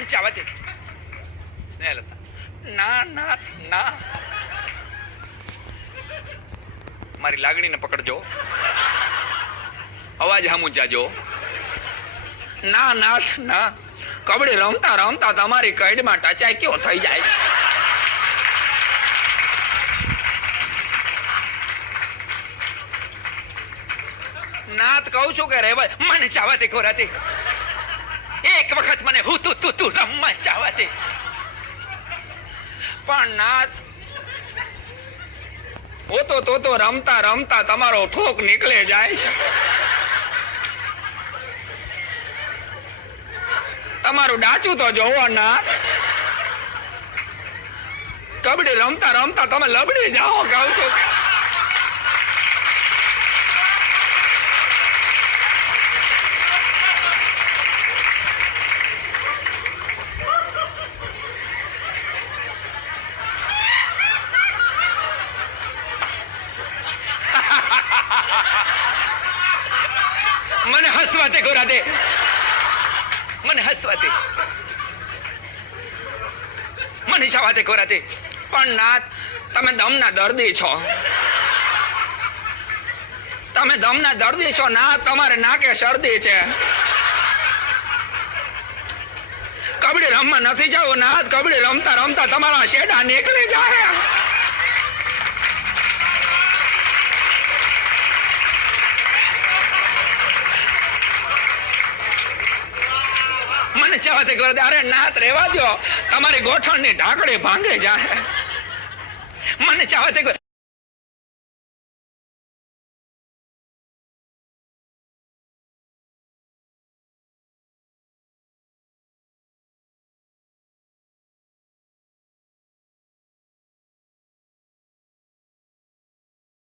મને ચાવા દે. સ્નેહલતા ના ના ના, મારી લાગણીને પકડજો, અવાજ હામું જાજો. ના નાથ ના, કબડ્ડી રમતા રમતા તમારી કઈડમાં ટચાઈ કેવો થઈ જાય છે. નાથ કહું છું કે રેવા મને ચાવા દે કોરાતી. એક વખત મને હું તું રમવા ચાવા દે. પણ નાથ તો રમતા રમતા તમારો ઠોક નીકળે જાય છે. તમારું ડાચું તો જોવો નાથ. કબડ્ડી રમતા રમતા તમે લબડી જાઓ. કહું છું કે મને હસવા દે ગોરા દે, મને હસવા દે, મને જવા દે ગોરા દે. પણ નાથ તમે દમના દર્દી છો, તમે દમના દર્દી છો નાથ. તમારે નાકે શરદી છે. કબડ્ડી રમવા નથી જાવ નાથ. કબડ્ડી રમતા રમતા તમારા શેડા નીકળી જાય. મને જવા દે ગોરા દે. અરે નાથ રેવા દો, તમારી ગોઠણની ઢાંકડી ભાંગે જાય. મને જવા દે.